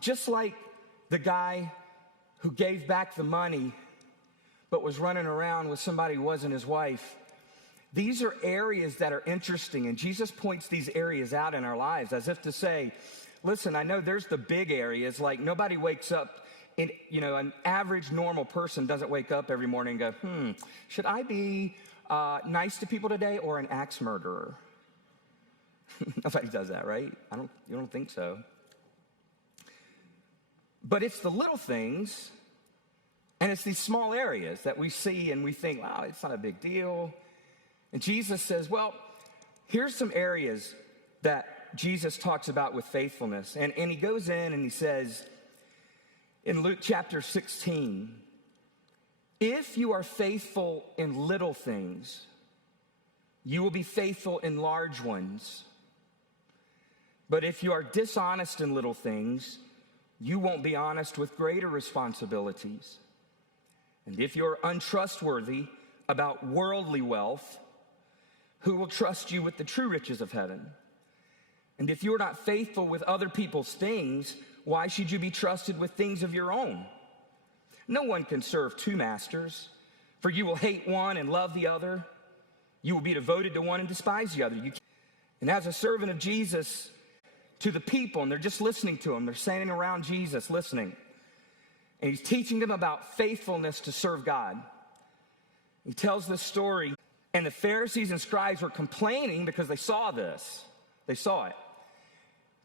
Just like the guy who gave back the money but was running around with somebody who wasn't his wife. These are areas that are interesting, and Jesus points these areas out in our lives as if to say, listen, I know there's the big areas, like nobody wakes up, an average normal person doesn't wake up every morning and go, should I be nice to people today or an axe murderer? Nobody does that, right? You don't think so. But it's the little things, and it's these small areas that we see and we think, wow, it's not a big deal. And Jesus says, well, here's some areas that Jesus talks about with faithfulness. And he goes in and he says in Luke chapter 16, if you are faithful in little things, you will be faithful in large ones. But if you are dishonest in little things, you won't be honest with greater responsibilities. And if you're untrustworthy about worldly wealth, who will trust you with the true riches of heaven? And if you're not faithful with other people's things, why should you be trusted with things of your own? No one can serve two masters, for you will hate one and love the other. You will be devoted to one and despise the other. And as a servant of Jesus to the people, and they're just listening to him, they're standing around Jesus listening. And he's teaching them about faithfulness to serve God. He tells this story, and the Pharisees and scribes were complaining because they saw this. They saw it.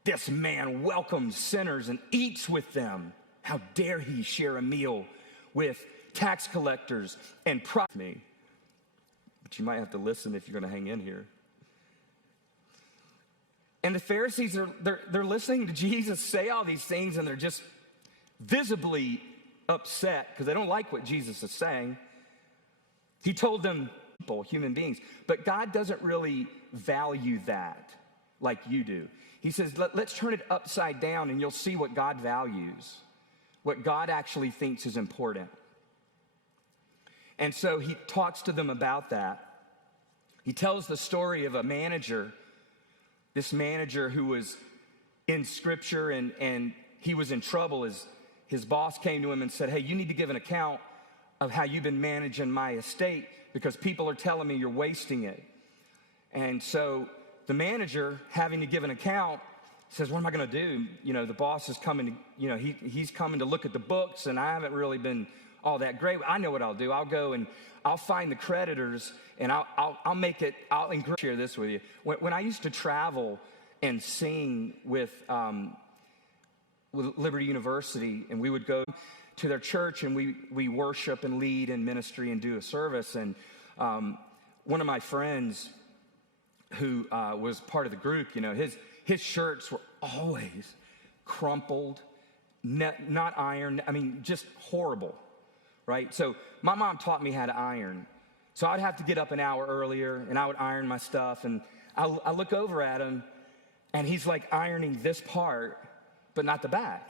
This man welcomes sinners and eats with them. How dare he share a meal with tax collectors and me? But you might have to listen if you're going to hang in here. And the Pharisees they're listening to Jesus say all these things, and they're just visibly upset because they don't like what Jesus is saying. He told them, people, human beings, but God doesn't really value that like you do. He says, let's turn it upside down and you'll see what God values, what God actually thinks is important. And so he talks to them about that. He tells the story of a manager, this manager who was in scripture and he was in trouble. His boss came to him and said, hey, you need to give an account of how you've been managing my estate because people are telling me you're wasting it. And so the manager, having to give an account, says, what am I going to do? The boss is coming to, he's coming to look at the books, and I haven't really been all that great. I know what I'll do. I'll go and I'll find the creditors, and I'll share this with you. When I used to travel and sing with Liberty University, and we would go to their church and we worship and lead in ministry and do a service. And one of my friends who was part of the group, his shirts were always crumpled, not ironed. I mean, just horrible, right? So my mom taught me how to iron. So I'd have to get up an hour earlier and I would iron my stuff. And I look over at him and he's like ironing this part, but not the back.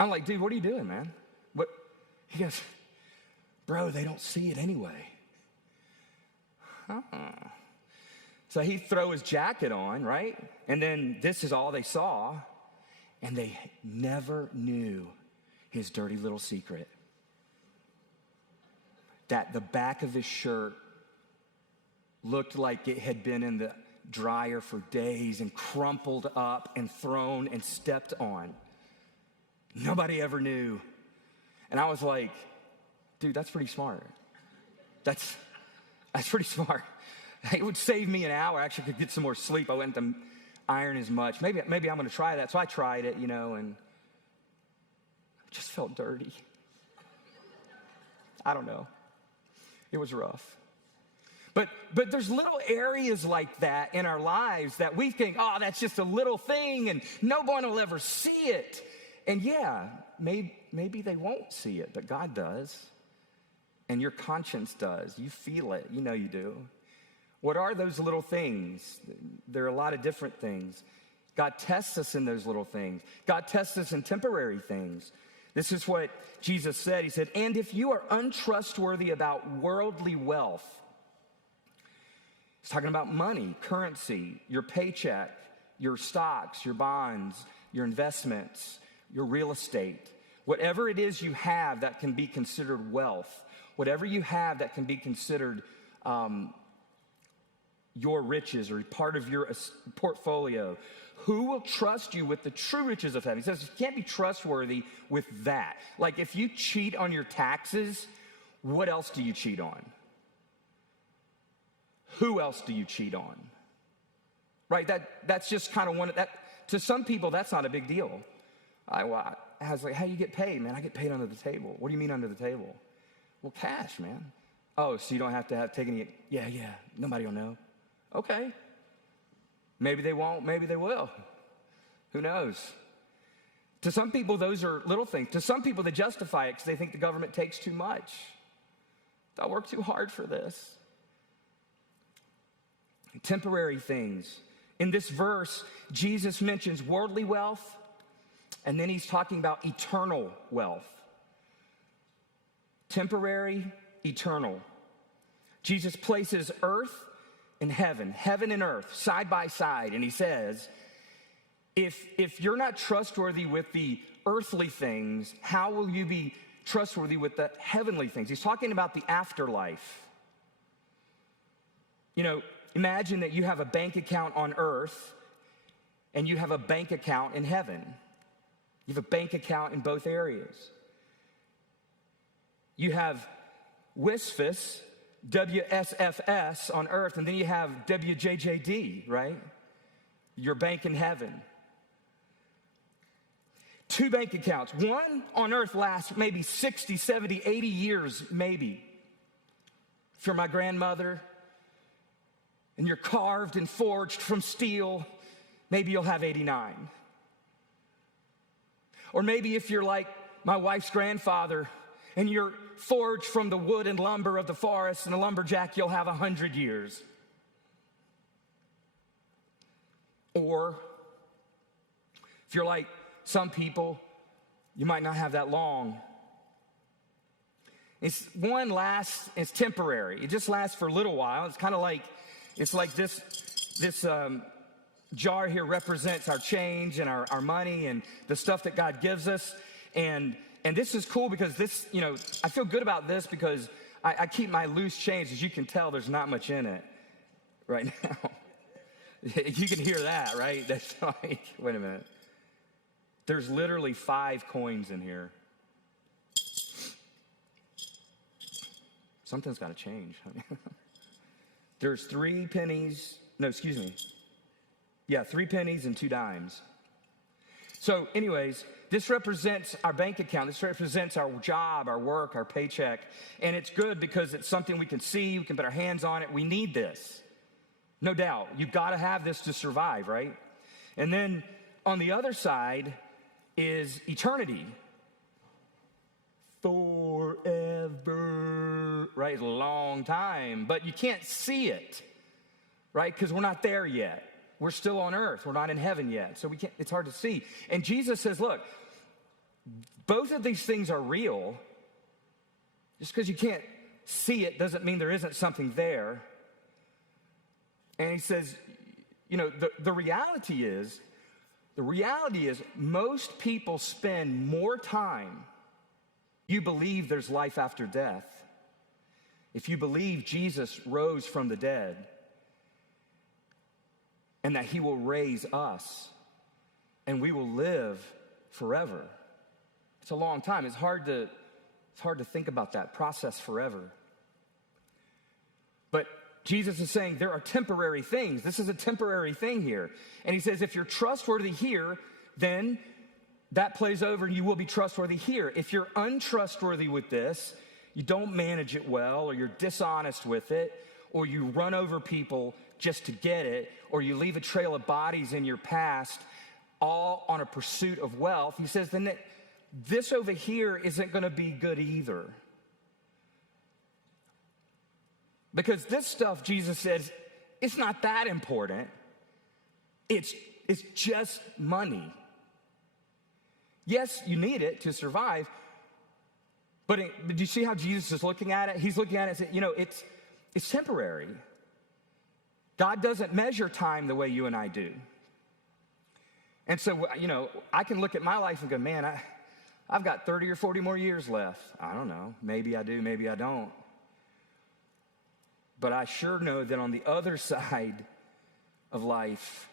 I'm like, dude, what are you doing, man? What? He goes, bro, they don't see it anyway. So he'd throw his jacket on, right? And then this is all they saw. And they never knew his dirty little secret. That the back of his shirt looked like it had been in the dryer for days and crumpled up and thrown and stepped on. Nobody ever knew. And I was like, dude, that's pretty smart. That's pretty smart. It would save me an hour. I actually could get some more sleep. I wouldn't have to iron as much. Maybe I'm going to try that. So I tried it, and I just felt dirty. I don't know. It was rough. But there's little areas like that in our lives that we think, oh, that's just a little thing and no one will ever see it. And yeah, maybe they won't see it, but God does. And your conscience does. You feel it. You know you do. What are those little things? There are a lot of different things. God tests us in those little things. God tests us in temporary things. This is what Jesus said. He said, and if you are untrustworthy about worldly wealth, he's talking about money, currency, your paycheck, your stocks, your bonds, your investments, your real estate, whatever it is you have that can be considered wealth, whatever you have that can be considered your riches or part of your portfolio, who will trust you with the true riches of heaven? He says you can't be trustworthy with that. Like if you cheat on your taxes, what else do you cheat on? Who else do you cheat on? Right? That's just kind of one of that. To some people, that's not a big deal. I was like, how do you get paid, man? I get paid under the table. What do you mean under the table? Well, cash, man. Oh, so you don't have to take any. Yeah. Nobody will know. Okay. Maybe they won't. Maybe they will. Who knows? To some people, those are little things. To some people, they justify it because they think the government takes too much. I work too hard for this. Temporary things. In this verse, Jesus mentions worldly wealth, and then he's talking about eternal wealth. Temporary, eternal. Jesus places earth and heaven and earth, side by side, and he says, if you're not trustworthy with the earthly things, how will you be trustworthy with the heavenly things? He's talking about the afterlife. You know, imagine that you have a bank account on earth and you have a bank account in heaven. You have a bank account in both areas. You have WSFS, WSFS on earth, and then you have WJJD, right? Your bank in heaven. Two bank accounts. One on earth lasts maybe 60, 70, 80 years, maybe. If you're my grandmother and you're carved and forged from steel, maybe you'll have 89. Or maybe if you're like my wife's grandfather and you're forged from the wood and lumber of the forest and a lumberjack, you'll have 100 years. Or if you're like some people, you might not have that long. It's temporary. It just lasts for a little while. It's kind of like, this jar here represents our change and our money and the stuff that God gives us. And this is cool because this, I feel good about this because I keep my loose change. As you can tell, there's not much in it right now. You can hear that, right? That's like, wait a minute. There's literally 5 coins in here. Something's got to change. There's 3 pennies. No, excuse me. Yeah, 3 pennies and 2 dimes. So anyways, this represents our bank account. This represents our job, our work, our paycheck. And it's good because it's something we can see. We can put our hands on it. We need this. No doubt. You've got to have this to survive, right? And then on the other side is eternity. Forever, right? It's a long time, but you can't see it, right? Because we're not there yet. We're still on earth. We're not in heaven yet. So it's hard to see. And Jesus says, look, both of these things are real. Just because you can't see it doesn't mean there isn't something there. And he says, the reality is most people spend more time. You believe there's life after death. If you believe Jesus rose from the dead and that he will raise us and we will live forever. It's a long time. It's hard to think about that process forever. But Jesus is saying there are temporary things. This is a temporary thing here. And he says if you're trustworthy here, then that plays over and you will be trustworthy here. If you're untrustworthy with this, you don't manage it well, or you're dishonest with it, or you run over people just to get it, or you leave a trail of bodies in your past, all on a pursuit of wealth, he says then this over here isn't going to be good either. Because this stuff, Jesus says, it's not that important. It's just money. Yes, you need it to survive, but do you see how Jesus is looking at it? He's looking at it and saying, it's temporary. God doesn't measure time the way you and I do. And so, I can look at my life and go, man, I've got 30 or 40 more years left. I don't know. Maybe I do, maybe I don't. But I sure know that on the other side of life,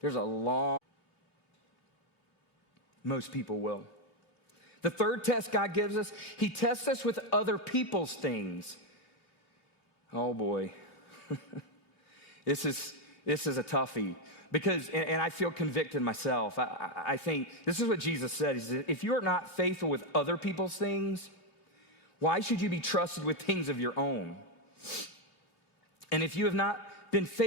there's a long... Most people will. The third test God gives us, he tests us with other people's things. Oh boy. This is a toughie. Because, and I feel convicted myself. I think this is what Jesus said. He said, if you are not faithful with other people's things, why should you be trusted with things of your own? And if you have not been faithful